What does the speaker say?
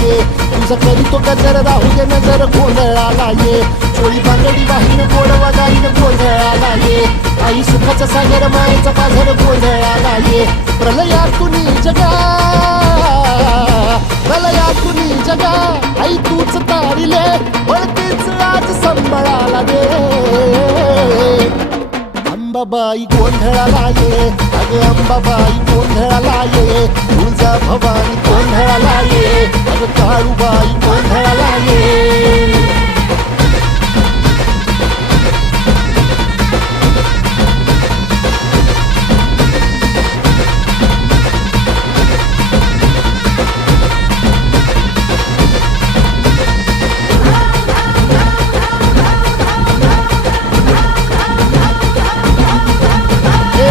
ये तुझं कधी तो गजर राहू दे नजर गोंधळाला ये चोळी बांगडी वाहीन गोडवा गाईन गोंधळाला ये आई सुखाचा सागर मायेचा पाझर गोंधळाला ये प्रलयातून जगा प्रलयातून जगा आई तूच तारिले वळतीच आज संबळाला दे अंबाबाई गोंधळाला ये अगं अंबाबाई गोंधळाला ये तुळजा भवानी गोंधळाला ये अगं काळूबाई गोंधळाला ये